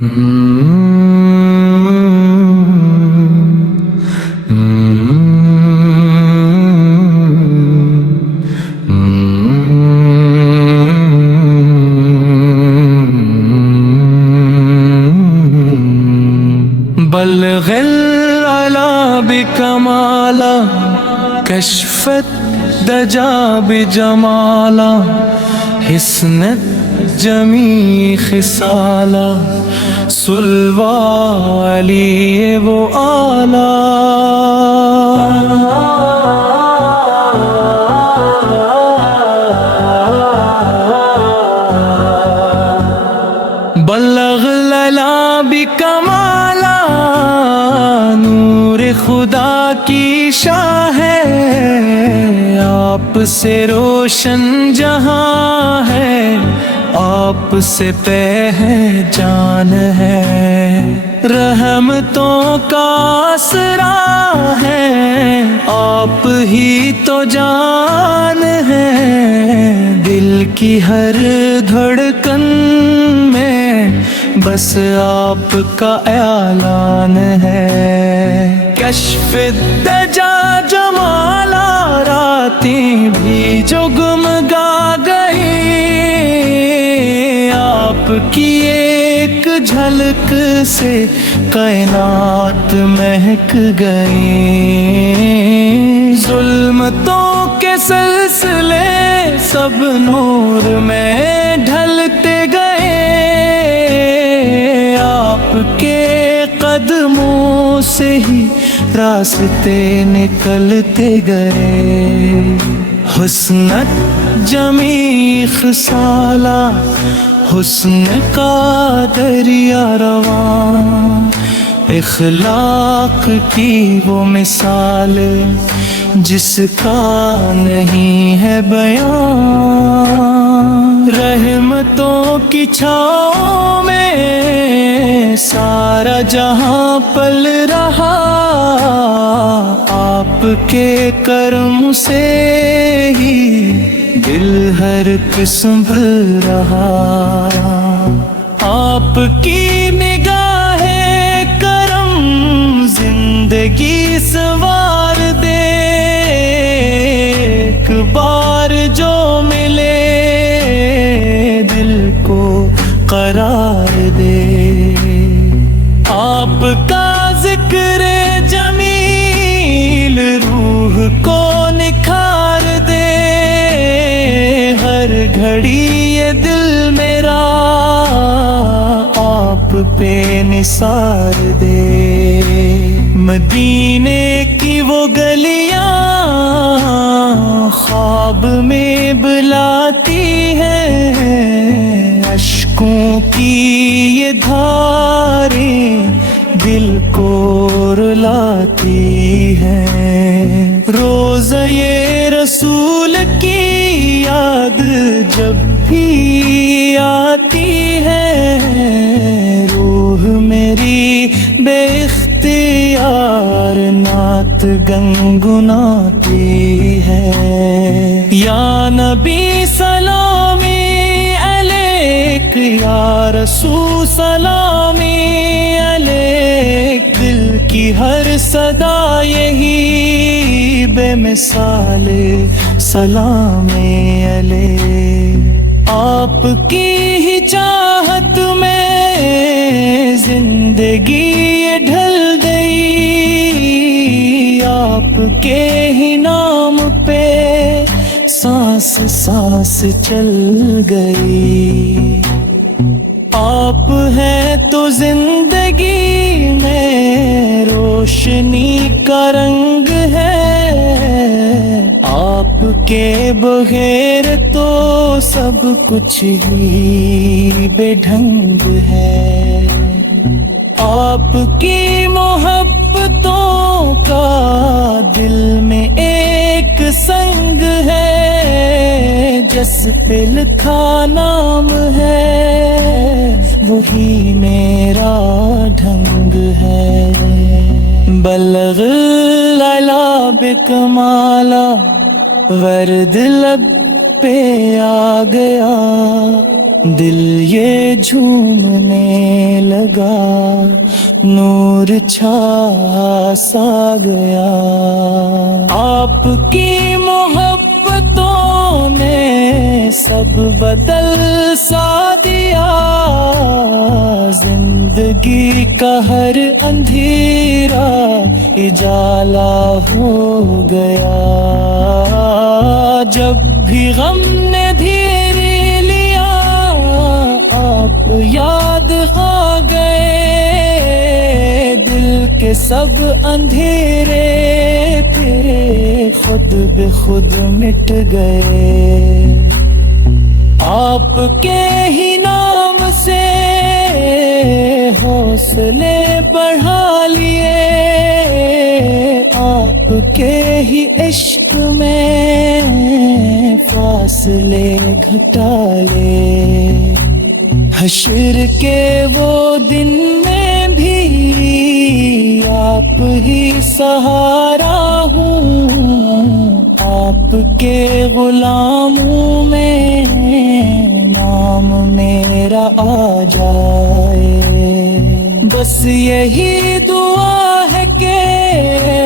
بلغ العلا بکمالا کشفت دجا بجمالا حسنت جمیع خصالا سلوى علی و آلا بلغ العلا بکمالا نور خدا کی شاہ ہے، آپ سے روشن جہاں ہے، آپ سے پہچان ہے، رحمتوں کا آسرا ہے، آپ ہی تو جان ہے، دل کی ہر دھڑکن میں بس آپ کا اعلان ہے۔ کشف دجا جمالا راتیں بھی جگمگا گئی، آپ کی ایک جھلک سے کائنات مہک گئی، ظلمتوں کے سلسلے سب نور میں ڈھلتے گئے، آپ کے قدموں سے ہی راستے نکلتے گئے۔ حسنت جمیع خصالا حسن کا دریا رواں، اخلاق کی وہ مثال جس کا نہیں ہے بیان، رحمتوں کی چھاؤں میں سارا جہاں پل رہا، آپ کے کرم سے ہی دل ہر قسم بھر رہا، آپ کی نگاہ کرم زندگی سنوار دے، ایک بار جو ملے دل کو قرار دے، آپ کا ذکر جمیل روح کو نکھار دے، ہر گھڑی یہ دل میرا آپ پہ نثار دے، مدینے کی وہ گلیاں خواب میں بلاتی ہیں، اشکوں کی یہ دھاریں دل کو رلاتی ہیں، روزہ یہ رسول کی یاد جب بھی آتی ہے، روح میری بے اختیار نعت گنگناتی ہے، یا نبی سلامی علیک، یا رسول سلامی علیک، دل کی ہر صدا یہی بے مثال سلام علیک، آپ کی ہی چاہت میں زندگی ڈھل گئی، آپ کے ہی نام پہ سانس سانس چل گئی، آپ ہے تو زندگی میں روشنی کا رنگ ہے، آپ کے بغیر تو سب کچھ ہی بے ڈھنگ ہے، آپ کی محبتوں کا دل میں ایک سنگ ہے، جس پہ لکھا نام ہے وہی میرا ڈھنگ ہے، بلغ العلا بکمالا ورد لب پہ آ گیا، دل یہ جھومنے لگا، نور چھا سا گیا، آپ کی محبتوں نے سب بدل سا دیا، زندگی کا ہر اندھیرا اجالا ہو گیا، جب بھی غم نے گھیر لیا آپ یاد آ گئے، دل کے سب اندھیرے پھر خود بے خود مٹ گئے، آپ کے ہی نام سے حوصلے بڑھا لیے، آپ کے ہی عشق میں فاصلے گھٹا لے، حشر کے وہ دن میں بھی آپ ہی سہارا ہوں، آپ کے غلاموں میں نام میرا آ جائے، بس یہی دعا ہے کہ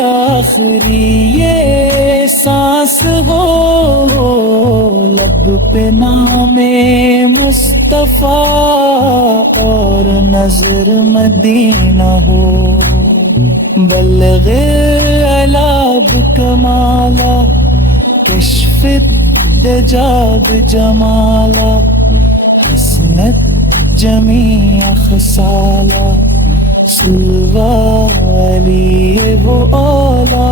آخری یہ سانس ہو، لب پہ نام مصطفیٰ اور نظر مدینہ ہو، بلغ العلاب کمالا کشف الدجاب جمالا، حسنت جمیع خصالا، صلوہ علی و اولا۔